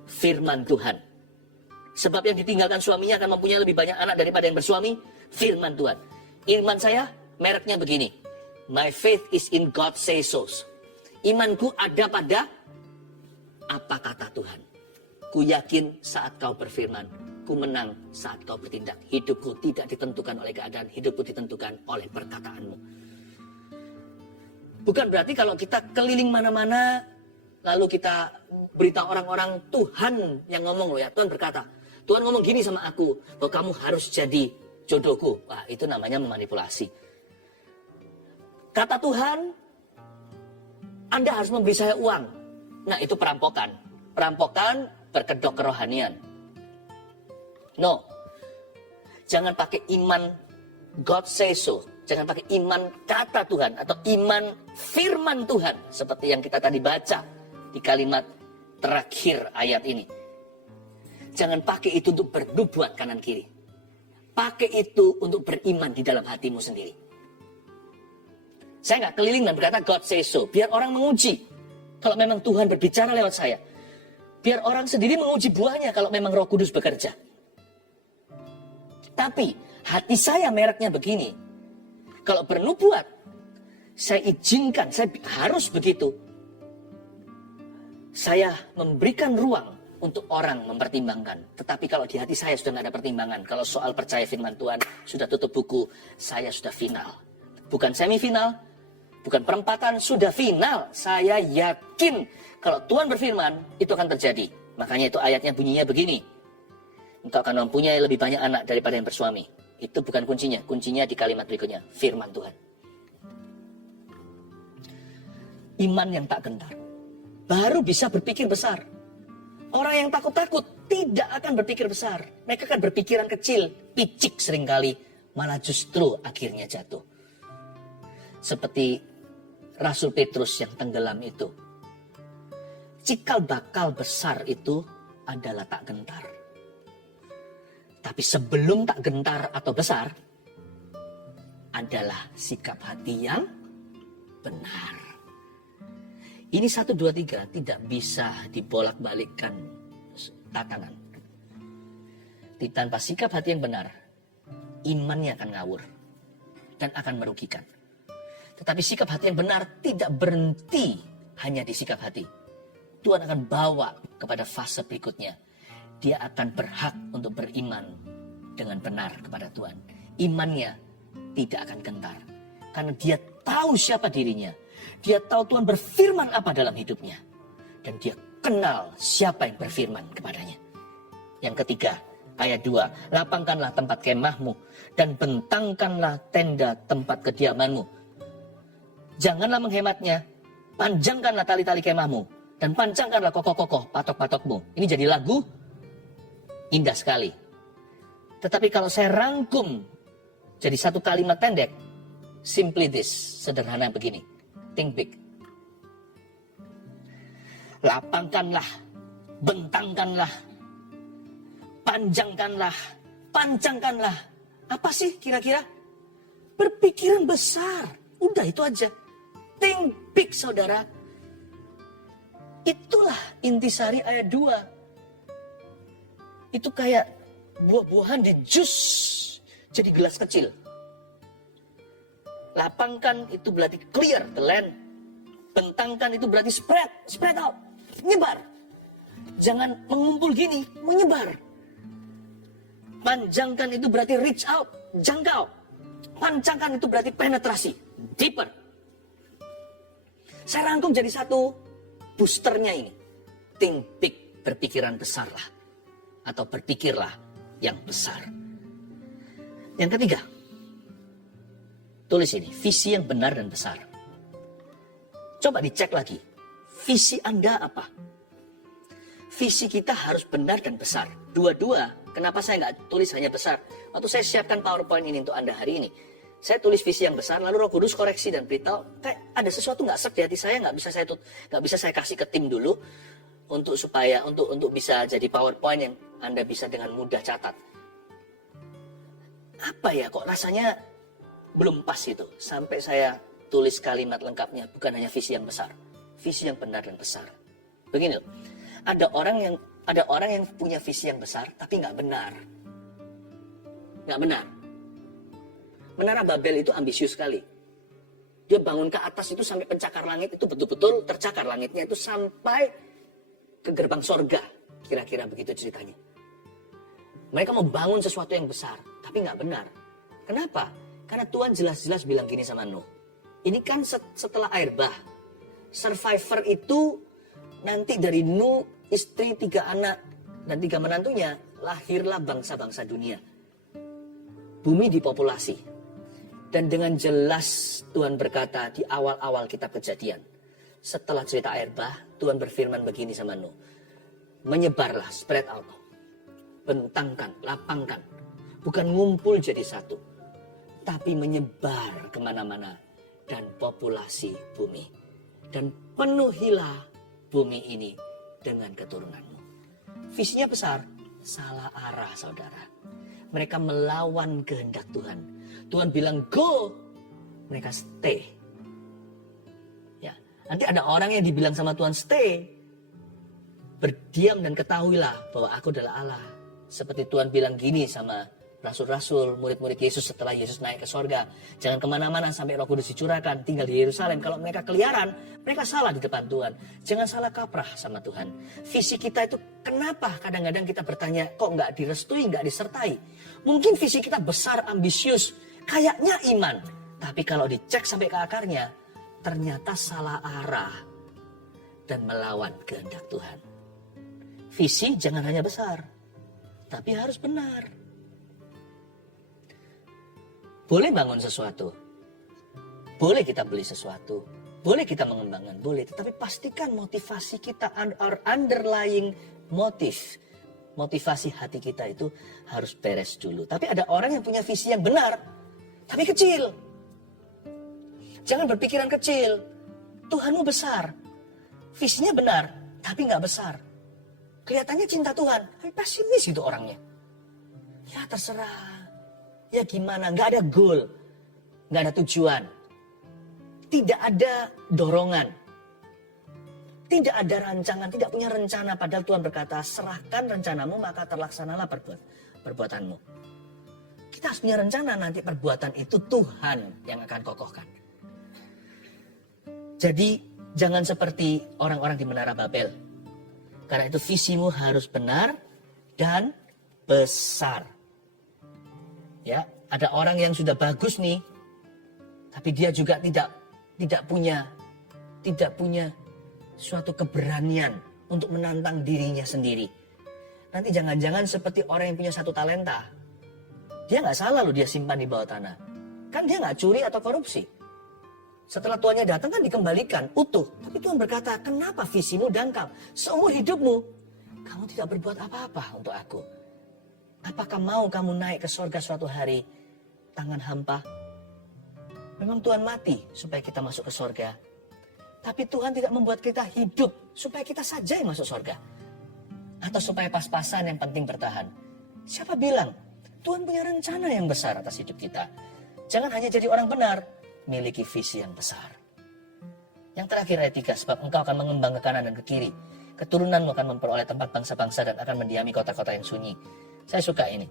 firman Tuhan. Sebab yang ditinggalkan suaminya akan mempunyai lebih banyak anak daripada yang bersuami, firman Tuhan. Iman saya, mereknya begini. My faith is in God say so. Imanku ada pada apa kata Tuhan. Ku yakin saat kau berfirman, ku menang saat kau bertindak. Hidupku tidak ditentukan oleh keadaan, hidupku ditentukan oleh perkataanmu. Bukan berarti kalau kita keliling mana-mana, lalu kita beritahu orang-orang Tuhan yang ngomong loh ya. Tuhan berkata, Tuhan ngomong gini sama aku, bahwa kamu harus jadi jodohku. Wah, itu namanya memanipulasi. Kata Tuhan, Anda harus memberi saya uang. Nah, itu perampokan. Perampokan berkedok kerohanian. No. Jangan pakai iman God say so. Jangan pakai iman kata Tuhan atau iman firman Tuhan. Seperti yang kita tadi baca di kalimat terakhir ayat ini. Jangan pakai itu untuk bernubuat kanan kiri. Pakai itu untuk beriman di dalam hatimu sendiri. Saya nggak keliling dan berkata God say so. Biar orang menguji. Kalau memang Tuhan berbicara lewat saya. Biar orang sendiri menguji buahnya kalau memang Roh Kudus bekerja. Tapi hati saya mereknya begini. Kalau bernubuat, saya izinkan, saya harus begitu. Saya memberikan ruang untuk orang mempertimbangkan. Tetapi kalau di hati saya sudah tidak ada pertimbangan. Kalau soal percaya firman Tuhan, sudah tutup buku, saya sudah final. Bukan semifinal, bukan perempatan, sudah final. Saya yakin kalau Tuhan berfirman, itu akan terjadi. Makanya itu ayatnya bunyinya begini. Engkau akan mempunyai lebih banyak anak daripada yang bersuami. Itu bukan kuncinya. Kuncinya di kalimat berikutnya. Firman Tuhan. Iman yang tak gentar. Baru bisa berpikir besar. Orang yang takut-takut tidak akan berpikir besar. Mereka akan berpikiran kecil. Picik seringkali. Malah justru akhirnya jatuh. Seperti Rasul Petrus yang tenggelam itu. Cikal bakal besar itu adalah tak gentar. Tapi sebelum tak gentar atau besar, adalah sikap hati yang benar. Ini 1, 2, 3 tidak bisa dibolak-balikkan tatanan. Tanpa sikap hati yang benar, imannya akan ngawur dan akan merugikan. Tetapi sikap hati yang benar tidak berhenti hanya di sikap hati. Tuhan akan bawa kepada fase berikutnya. Dia akan berhak untuk beriman dengan benar kepada Tuhan. Imannya tidak akan gentar. Karena dia tahu siapa dirinya. Dia tahu Tuhan berfirman apa dalam hidupnya. Dan dia kenal siapa yang berfirman kepadanya. Yang ketiga, ayat 2. Lapangkanlah tempat kemahmu dan bentangkanlah tenda tempat kediamanmu. Janganlah menghematnya. Panjangkanlah tali-tali kemahmu. Dan panjangkanlah kokoh-kokoh patok-patokmu. Ini jadi lagu indah sekali. Tetapi kalau saya rangkum jadi satu kalimat pendek, simply this, sederhana begini. Think big. Lapangkanlah, bentangkanlah, panjangkanlah. Apa sih kira-kira? Berpikiran besar. Udah itu aja. Think big, saudara. Itulah intisari ayat 2. Itu kayak buah-buahan di jus jadi gelas kecil. Lapangkan itu berarti clear the land. Bentangkan itu berarti spread out, menyebar. Jangan mengumpul gini, menyebar. Panjangkan itu berarti reach out, jangkau. Panjangkan itu berarti penetrasi, deeper. Saya rangkum jadi satu boosternya ini. Think big, berpikiran besarlah. Atau berpikirlah yang besar. Yang ketiga, tulis ini, visi yang benar dan besar. Coba dicek lagi, visi Anda apa? Visi kita harus benar dan besar. Dua-dua, kenapa saya nggak tulis hanya besar? Waktu saya siapkan PowerPoint ini untuk Anda hari ini, saya tulis visi yang besar, lalu Roh Kudus koreksi dan beritahu, kayak ada sesuatu nggak serp di hati saya, nggak bisa saya kasih ke tim dulu, untuk supaya untuk bisa jadi PowerPoint yang Anda bisa dengan mudah catat. Apa ya, kok rasanya belum pas itu. Sampai saya tulis kalimat lengkapnya, bukan hanya visi yang besar, visi yang benar dan besar. Begini loh, ada orang yang punya visi yang besar tapi nggak benar. Nggak benar. Menara Babel itu ambisius sekali. Dia bangun ke atas itu sampai pencakar langit, itu betul-betul tercakar langitnya itu sampai ke gerbang sorga. Kira-kira begitu ceritanya. Mereka mau bangun sesuatu yang besar, tapi nggak benar. Kenapa? Karena Tuhan jelas-jelas bilang gini sama Nuh. Ini kan setelah air bah. Survivor itu nanti dari Nuh, istri, 3 anak, dan 3 menantunya, lahirlah bangsa-bangsa dunia. Bumi dipopulasi. Dan dengan jelas Tuhan berkata di awal-awal kitab Kejadian. Setelah cerita air bah, Tuhan berfirman begini sama Nuh. Menyebarlah, spread out. Bentangkan, lapangkan. Bukan ngumpul jadi satu. Tapi menyebar kemana-mana. Dan populasi bumi. Dan penuhilah bumi ini dengan keturunanmu. Visinya besar, salah arah saudara. Mereka melawan kehendak Tuhan. Tuhan bilang go, mereka stay. Ya, nanti ada orang yang dibilang sama Tuhan stay, berdiam dan ketahuilah bahwa aku adalah Allah. Seperti Tuhan bilang gini sama rasul-rasul, murid-murid Yesus setelah Yesus naik ke sorga. Jangan kemana-mana sampai Roh Kudus dicurahkan, tinggal di Yerusalem. Kalau mereka keliaran, mereka salah di depan Tuhan. Jangan salah kaprah sama Tuhan. Visi kita itu kenapa kadang-kadang kita bertanya, kok nggak direstui, nggak disertai? Mungkin visi kita besar, ambisius, kayaknya iman. Tapi kalau dicek sampai ke akarnya, ternyata salah arah dan melawan kehendak Tuhan. Visi jangan hanya besar, tapi harus benar. Boleh bangun sesuatu, boleh kita beli sesuatu, boleh kita mengembangkan, boleh. Tetapi pastikan motivasi kita, our underlying motivasi hati kita itu harus beres dulu. Tapi ada orang yang punya visi yang benar, tapi kecil. Jangan berpikiran kecil. Tuhanmu besar, visinya benar, tapi nggak besar. Kelihatannya cinta Tuhan, tapi pesimis itu orangnya. Ya terserah. Ya gimana, nggak ada goal, nggak ada tujuan, tidak ada dorongan, tidak ada rancangan, tidak punya rencana. Padahal Tuhan berkata, serahkan rencanamu maka terlaksanalah perbuatanmu. Kita harus punya rencana, nanti perbuatan itu Tuhan yang akan kokohkan. Jadi jangan seperti orang-orang di Menara Babel. Karena itu visimu harus benar dan besar. Ya, ada orang yang sudah bagus nih, tapi dia juga tidak punya suatu keberanian untuk menantang dirinya sendiri. Nanti jangan-jangan seperti orang yang punya satu talenta, dia nggak salah loh dia simpan di bawah tanah, kan dia nggak curi atau korupsi. Setelah tuannya datang kan dikembalikan utuh, tapi Tuhan berkata, kenapa visimu dangkal? Seumur hidupmu kamu tidak berbuat apa-apa untuk aku. Apakah mau kamu naik ke sorga suatu hari tangan hampa? Memang Tuhan mati supaya kita masuk ke sorga. Tapi Tuhan tidak membuat kita hidup supaya kita saja yang masuk sorga. Atau supaya pas-pasan yang penting bertahan. Siapa bilang? Tuhan punya rencana yang besar atas hidup kita. Jangan hanya jadi orang benar, miliki visi yang besar. Yang terakhir ayat 3, sebab engkau akan mengembang ke kanan dan ke kiri. Keturunanmu akan memperoleh tempat bangsa-bangsa dan akan mendiami kota-kota yang sunyi. Saya suka ini.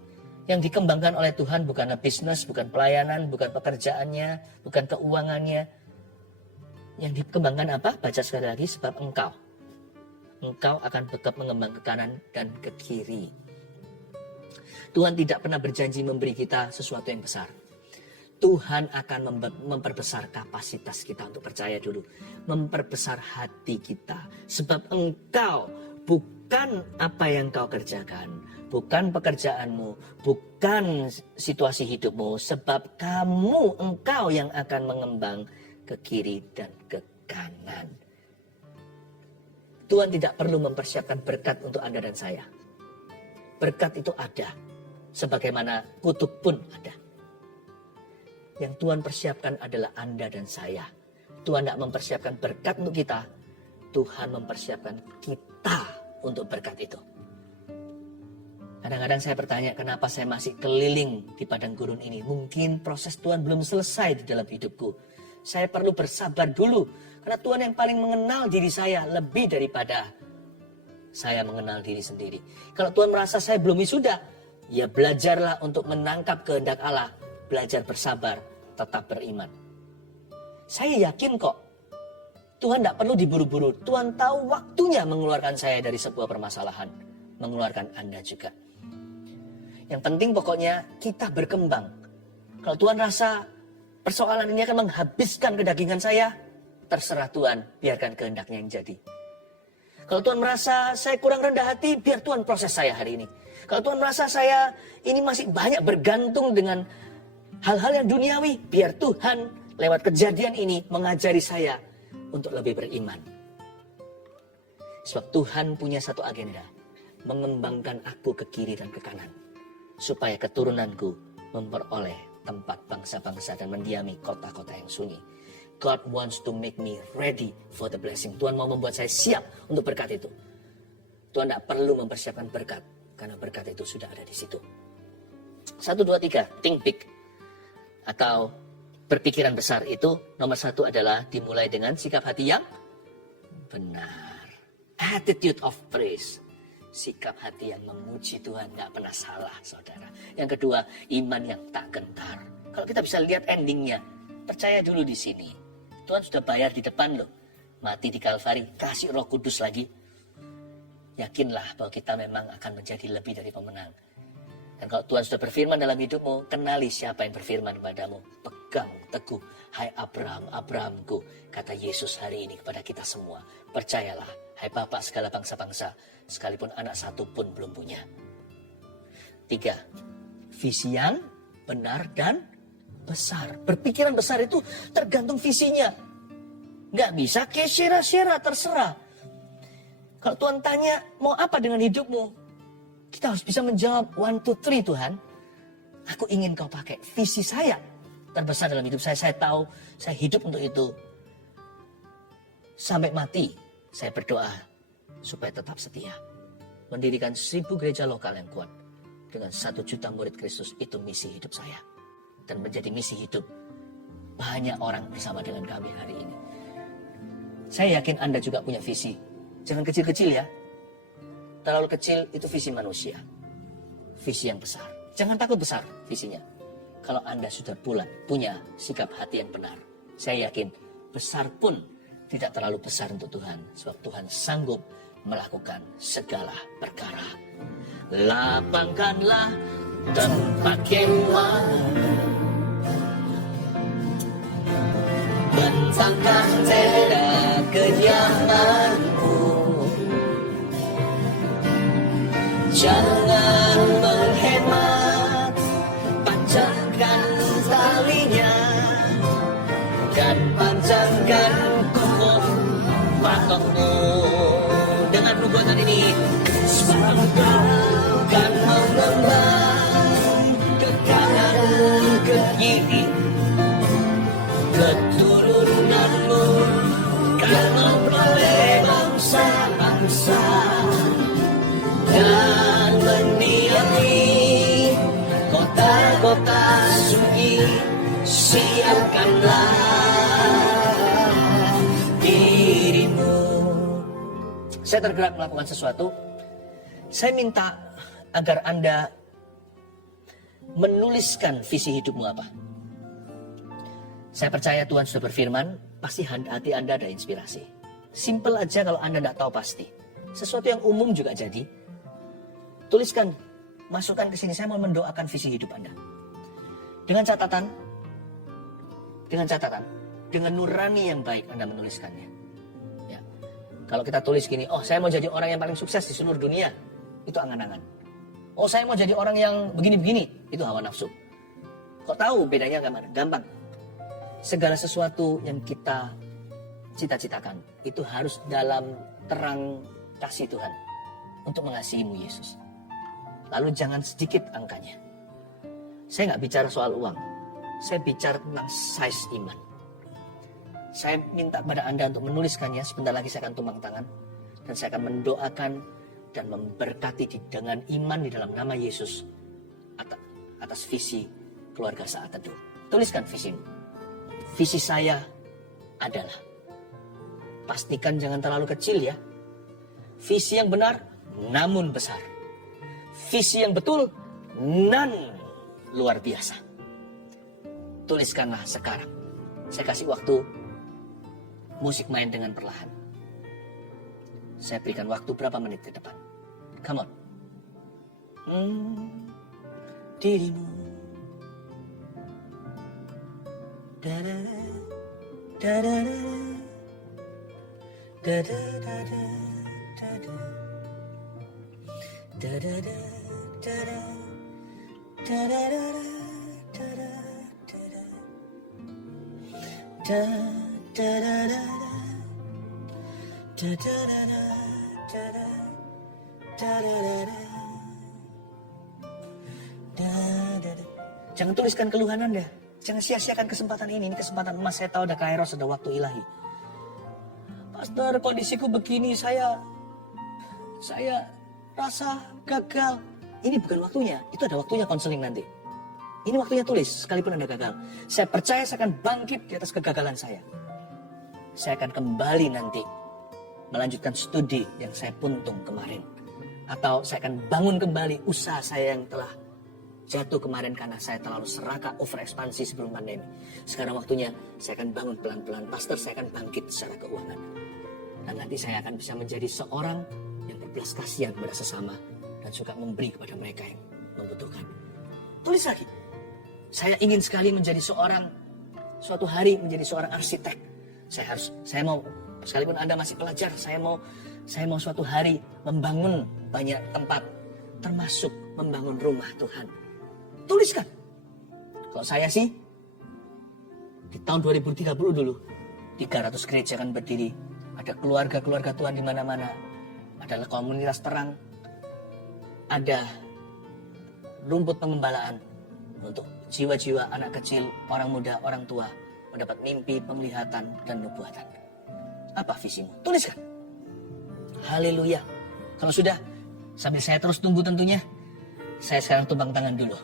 Yang dikembangkan oleh Tuhan bukanlah bisnis, bukan pelayanan, bukan pekerjaannya, bukan keuangannya. Yang dikembangkan apa? Baca sekali lagi, sebab engkau akan tetap mengembang ke kanan dan ke kiri. Tuhan tidak pernah berjanji memberi kita sesuatu yang besar. Tuhan akan memperbesar kapasitas kita untuk percaya dulu. Memperbesar hati kita. Sebab engkau bukan apa yang kau kerjakan. Bukan pekerjaanmu, bukan situasi hidupmu, sebab engkau yang akan mengembang ke kiri dan ke kanan. Tuhan tidak perlu mempersiapkan berkat untuk Anda dan saya. Berkat itu ada, sebagaimana kutuk pun ada. Yang Tuhan persiapkan adalah Anda dan saya. Tuhan tidak mempersiapkan berkat untuk kita, Tuhan mempersiapkan kita untuk berkat itu. Kadang-kadang saya bertanya, kenapa saya masih keliling di padang gurun ini? Mungkin proses Tuhan belum selesai di dalam hidupku. Saya perlu bersabar dulu. Karena Tuhan yang paling mengenal diri saya lebih daripada saya mengenal diri sendiri. Kalau Tuhan merasa saya belum wisuda, ya belajarlah untuk menangkap kehendak Allah. Belajar bersabar, tetap beriman. Saya yakin kok, Tuhan tidak perlu diburu-buru. Tuhan tahu waktunya mengeluarkan saya dari sebuah permasalahan. Mengeluarkan Anda juga. Yang penting pokoknya kita berkembang. Kalau Tuhan rasa persoalan ini akan menghabiskan kedagingan saya, terserah Tuhan, biarkan kehendaknya yang jadi. Kalau Tuhan merasa saya kurang rendah hati, biar Tuhan proses saya hari ini. Kalau Tuhan merasa saya ini masih banyak bergantung dengan hal-hal yang duniawi, biar Tuhan lewat kejadian ini mengajari saya untuk lebih beriman. Sebab Tuhan punya satu agenda, mengembangkan aku ke kiri dan ke kanan, supaya keturunanku memperoleh tempat bangsa-bangsa dan mendiami kota-kota yang sunyi. God wants to make me ready for the blessing. Tuhan mau membuat saya siap untuk berkat itu. Tuhan tidak perlu mempersiapkan berkat, karena berkat itu sudah ada di situ. 1, 2, 3, think big. Atau berpikiran besar itu, nomor 1 adalah dimulai dengan sikap hati yang benar. Attitude of praise. Sikap hati yang memuji Tuhan, gak pernah salah, saudara. Yang kedua, iman yang tak gentar. Kalau kita bisa lihat endingnya, percaya dulu di sini. Tuhan sudah bayar di depan loh. Mati di Kalvari, kasih Roh Kudus lagi. Yakinlah bahwa kita memang akan menjadi lebih dari pemenang. Dan kalau Tuhan sudah berfirman dalam hidupmu, kenali siapa yang berfirman kepadamu. Pegang teguh, hai Abraham, Abrahamku, kata Yesus hari ini kepada kita semua. Percayalah, hai Bapak segala bangsa-bangsa, sekalipun anak satu pun belum punya. 3, visi yang benar dan besar. Berpikiran besar itu tergantung visinya. Nggak bisa kesera-sera, terserah. Kalau Tuhan tanya, mau apa dengan hidupmu? Kita harus bisa menjawab 1, 2, 3 Tuhan. Aku ingin kau pakai visi saya terbesar dalam hidup saya. Saya tahu saya hidup untuk itu. Sampai mati saya berdoa supaya tetap setia. Mendirikan 1000 gereja lokal yang kuat. Dengan 1 juta murid Kristus, itu misi hidup saya. Dan menjadi misi hidup banyak orang bersama dengan kami hari ini. Saya yakin Anda juga punya visi. Jangan kecil-kecil ya. Terlalu kecil itu visi manusia. Visi yang besar. Jangan takut besar visinya. Kalau Anda sudah punya sikap hati yang benar, saya yakin besar pun tidak terlalu besar untuk Tuhan. Sebab Tuhan sanggup melakukan segala perkara. Lapangkanlah tempat kemahmu, bentangkan tenda kediamanmu. Jangan menghemat, panjangkan talinya dan panjangkan kokoh patokmu. Dengan nubuatan ini, sebab kau kan mengembang ke kanan ke kiri, keturunanmu kan memperoleh bangsa-bangsa dan mendiami kota-kota sunyi. Siapkanlah dirimu. Saya tergerak melakukan sesuatu. Saya minta agar Anda menuliskan visi hidupmu apa. Saya percaya Tuhan sudah berfirman, pasti hati Anda ada inspirasi. Simple aja kalau Anda tidak tahu pasti. Sesuatu yang umum juga jadi. Tuliskan, masukkan ke sini. Saya mau mendoakan visi hidup Anda. Dengan catatan, dengan nurani yang baik Anda menuliskannya. Ya. Kalau kita tulis gini, oh saya mau jadi orang yang paling sukses di seluruh dunia, itu angan-angan. Oh saya mau jadi orang yang begini-begini, itu hawa nafsu. Kok tahu bedanya gimana? Gampang. Segala sesuatu yang kita cita-citakan, itu harus dalam terang kasih Tuhan untuk mengasihimu Yesus. Lalu jangan sedikit angkanya. Saya nggak bicara soal uang. Saya bicara tentang size iman. Saya minta kepada Anda untuk menuliskannya. Sebentar lagi saya akan tumpang tangan. Dan saya akan mendoakan dan memberkati dengan iman di dalam nama Yesus. Atas visi keluarga saat teduh. Tuliskan visimu. Visi saya adalah. Pastikan jangan terlalu kecil ya. Visi yang benar namun besar. Visi yang betul nan luar biasa. Tuliskanlah sekarang. Saya kasih waktu musik main dengan perlahan. Saya berikan waktu berapa menit ke depan. Come on. Dirimu. Da-da-da. Da-da-da. Da-da-da-da. Da-da. Da-da-da. Da-da. Da-da-da. Da-da. Da, da, da, da, da. Da, da, da, da, da, da. Da, da, da, da. Da, da, da. Jangan tuliskan keluhan Anda. Jangan sia-siakan kesempatan ini. Ini kesempatan emas. Saya tahu ada kairos, ada waktu ilahi. Pastor, kondisiku begini, saya rasa gagal. Ini bukan waktunya. Itu ada waktunya konseling nanti. Ini waktunya tulis, sekalipun Anda gagal. Saya percaya saya akan bangkit di atas kegagalan saya. Saya akan kembali nanti melanjutkan studi yang saya puntung kemarin. Atau saya akan bangun kembali usaha saya yang telah jatuh kemarin karena saya terlalu serakah overekspansi sebelum pandemi. Sekarang waktunya saya akan bangun pelan-pelan. Pastor, saya akan bangkit secara keuangan. Dan nanti saya akan bisa menjadi seorang yang berbelas kasihan kepada sesama dan suka memberi kepada mereka yang membutuhkan. Tulis lagi. Saya ingin sekali menjadi suatu hari menjadi seorang arsitek. Saya mau, sekalipun Anda masih pelajar, saya mau suatu hari membangun banyak tempat, termasuk membangun rumah Tuhan. Tuliskan. Kalau saya sih, di tahun 2030 dulu, 300 gereja akan berdiri. Ada keluarga-keluarga Tuhan di mana-mana. Ada komunitas terang. Ada rumput pengembalaan untuk jiwa-jiwa anak kecil, orang muda, orang tua mendapat mimpi, penglihatan, dan nubuatan. Apa visimu? Tuliskan. Haleluya. Kalau sudah, sambil saya terus tunggu tentunya, saya sekarang tumpang tangan dulu.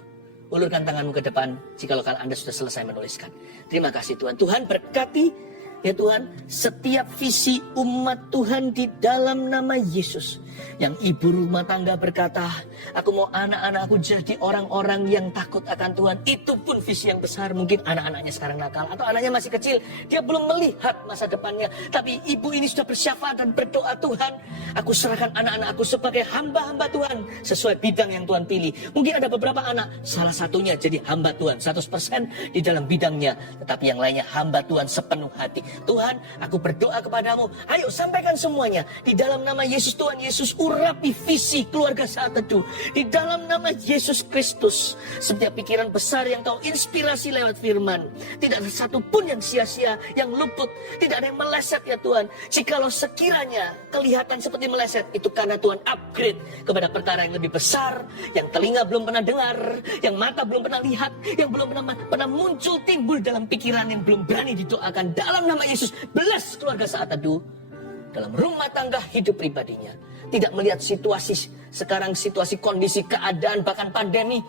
Ulurkan tanganmu ke depan jikalau Anda sudah selesai menuliskan. Terima kasih Tuhan. Tuhan berkati ya Tuhan setiap visi umat Tuhan di dalam nama Yesus. Yang ibu rumah tangga berkata, aku mau anak-anakku jadi orang-orang yang takut akan Tuhan. Itu pun visi yang besar. Mungkin anak-anaknya sekarang nakal atau anaknya masih kecil. Dia belum melihat masa depannya. Tapi ibu ini sudah bersyafaat dan berdoa, Tuhan, aku serahkan anak-anakku sebagai hamba-hamba Tuhan. Sesuai bidang yang Tuhan pilih. Mungkin ada beberapa anak, salah satunya jadi hamba Tuhan 100% di dalam bidangnya. Tetapi yang lainnya hamba Tuhan sepenuh hati. Tuhan, aku berdoa kepadamu. Ayo sampaikan semuanya. Di dalam nama Yesus, Tuhan Yesus, urapi visi keluarga Saat Teduh. Di dalam nama Yesus Kristus, setiap pikiran besar yang kau inspirasi lewat firman, tidak ada satu pun yang sia-sia, yang luput, tidak ada yang meleset ya Tuhan. Jikalau sekiranya kelihatan seperti meleset, itu karena Tuhan upgrade kepada perkara yang lebih besar, yang telinga belum pernah dengar, yang mata belum pernah lihat, yang belum pernah muncul timbul dalam pikiran yang belum berani didoakan. Dalam nama Yesus, bless keluarga Saat Teduh dalam rumah tangga hidup pribadinya. Tidak melihat situasi sekarang, situasi kondisi keadaan bahkan pandemi.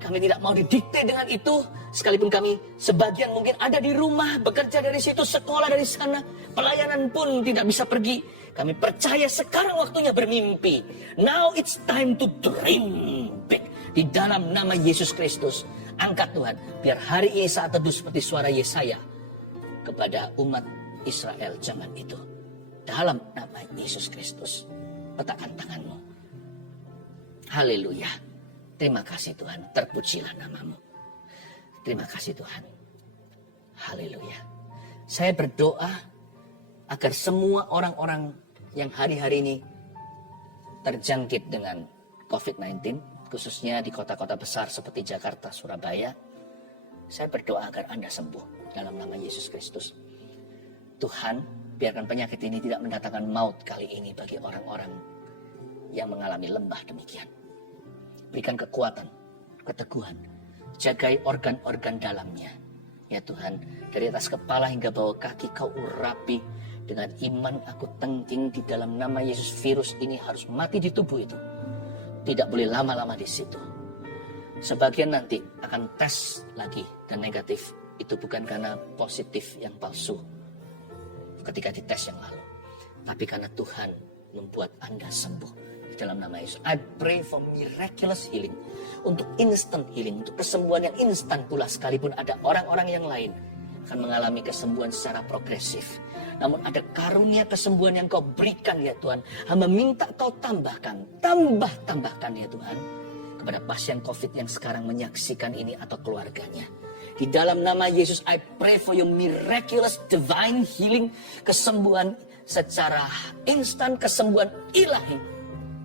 Kami tidak mau didikte dengan itu. Sekalipun kami sebagian mungkin ada di rumah, bekerja dari situ, sekolah dari sana, pelayanan pun tidak bisa pergi. Kami percaya sekarang waktunya bermimpi. Now it's time to dream big. Di dalam nama Yesus Kristus, angkat Tuhan, biar hari ini Saat Teduh seperti suara Yesaya kepada umat Israel zaman itu. Dalam nama Yesus Kristus, letakkan tanganmu. Haleluya. Terima kasih Tuhan, terpujilah namamu. Terima kasih Tuhan. Haleluya. Saya berdoa agar semua orang-orang yang hari-hari ini terjangkit dengan COVID-19, khususnya di kota-kota besar seperti Jakarta, Surabaya, saya berdoa agar Anda sembuh dalam nama Yesus Kristus. Tuhan, biarkan penyakit ini tidak mendatangkan maut kali ini bagi orang-orang yang mengalami lembah demikian. Berikan kekuatan, keteguhan, jagai organ-organ dalamnya. Ya Tuhan, dari atas kepala hingga bawah kaki kau urapi. Dengan iman aku tengking di dalam nama Yesus, virus ini harus mati di tubuh itu. Tidak boleh lama-lama di situ. Sebagian nanti akan tes lagi dan negatif. Itu bukan karena positif yang palsu ketika dites yang lalu, tapi karena Tuhan membuat Anda sembuh di dalam nama Yesus. I pray for miraculous healing, untuk instant healing, untuk kesembuhan yang instan pula, sekalipun ada orang-orang yang lain akan mengalami kesembuhan secara progresif. Namun ada karunia kesembuhan yang kau berikan ya Tuhan. Hamba minta kau tambahkan ya Tuhan, kepada pasien COVID yang sekarang menyaksikan ini atau keluarganya. Di dalam nama Yesus, I pray for your miraculous divine healing. Kesembuhan secara instan, kesembuhan ilahi.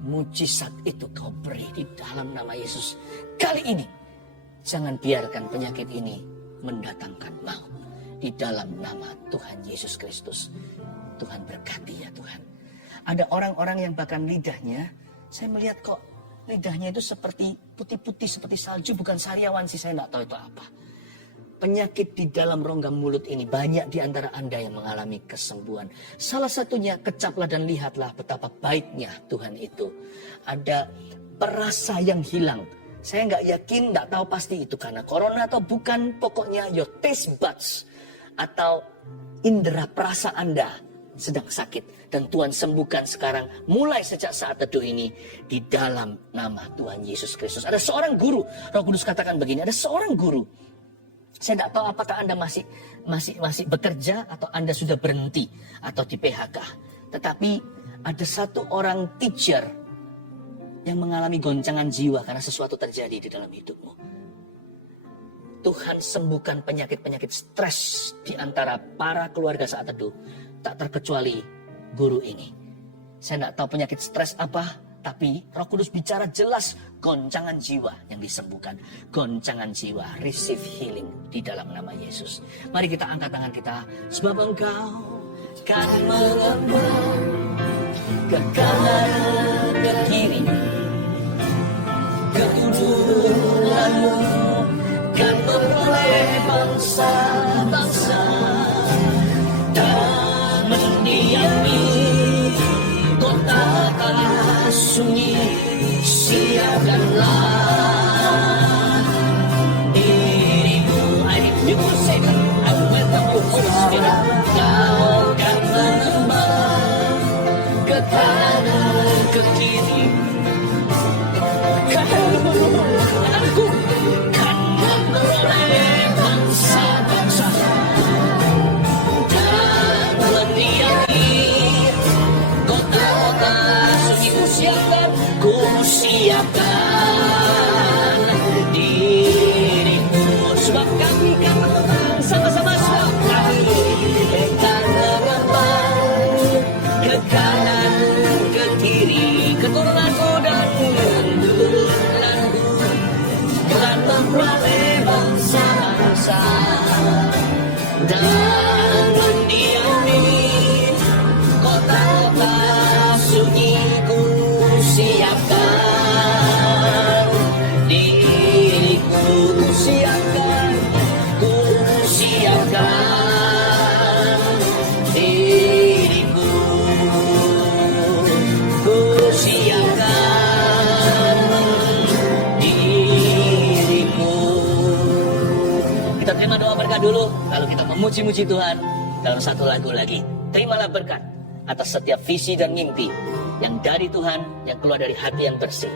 Mujizat itu kau beri di dalam nama Yesus. Kali ini, jangan biarkan penyakit ini mendatangkan maut. di dalam nama Tuhan Yesus Kristus. Tuhan berkati ya Tuhan. Ada orang-orang yang bahkan lidahnya, saya melihat kok lidahnya itu seperti putih-putih, seperti salju, bukan sariawan sih, saya nggak tahu itu apa. Penyakit di dalam rongga mulut ini, banyak di antara Anda yang mengalami kesembuhan. Salah satunya, kecaplah dan lihatlah betapa baiknya Tuhan itu. Ada perasa yang hilang. Saya nggak yakin, nggak tahu pasti itu karena corona atau bukan. Pokoknya your taste buds atau indera perasa Anda sedang sakit. Dan Tuhan sembuhkan sekarang mulai sejak saat teduh ini di dalam nama Tuhan Yesus Kristus. Ada seorang guru, Roh Kudus katakan begini, ada seorang guru. Saya tidak tahu apakah Anda masih bekerja atau Anda sudah berhenti atau di PHK. Tetapi ada satu orang teacher yang mengalami goncangan jiwa karena sesuatu terjadi di dalam hidupmu. Tuhan sembuhkan penyakit-penyakit stres di antara para keluarga saat teduh. Tak terkecuali guru ini. Saya tidak tahu penyakit stres apa, tapi Roh Kudus bicara jelas goncangan jiwa yang disembuhkan. Goncangan jiwa, receive healing di dalam nama Yesus. Mari kita angkat tangan kita. Sebab Engkau kan mengembang ke kanan, ke kiri, ketujuanmu kan memperoleh bangsa-bangsa dan mendiami kota-kota sunyi. Siapkanlah dirimu. You will say that I will not be Holy Spirit. Kau akan mengembang ke kanan, ke kiri. Aku kan memperoleh bangsa-bangsa dan mendiami kota-kota sunyi. Ku siapkan dirimu. Sebab kami kan menang sama-sama. Sebab kami akan mengembang ke kanan, ke kiri. Keturunanku dan keturunanku akan memperoleh bangsa-bangsa dan mendiami kota-kota sunyi. Ku siapkan diriku, ku siapkan diriku, ku siapkan diriku. Kita terima doa berkat dulu, lalu kita memuji-muji Tuhan dalam satu lagu lagi. Terimalah berkat atas setiap visi dan mimpi yang dari Tuhan, yang keluar dari hati yang bersih.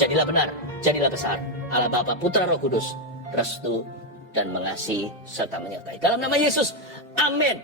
Jadilah benar, jadilah besar. Allah Bapa, Putra, Roh Kudus, restu dan mengasihi serta menyertai. Dalam nama Yesus, amin.